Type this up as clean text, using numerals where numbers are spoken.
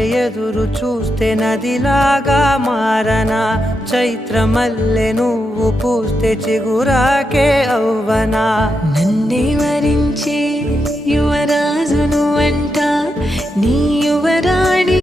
ఎదురు చూస్తే నదిలాగా మారనా, చైత్రమల్లె నువ్వు పూస్తే చిగురాకే అవ్వనా. నన్నే వరించే యువరాజును అంట నీ యువరాణి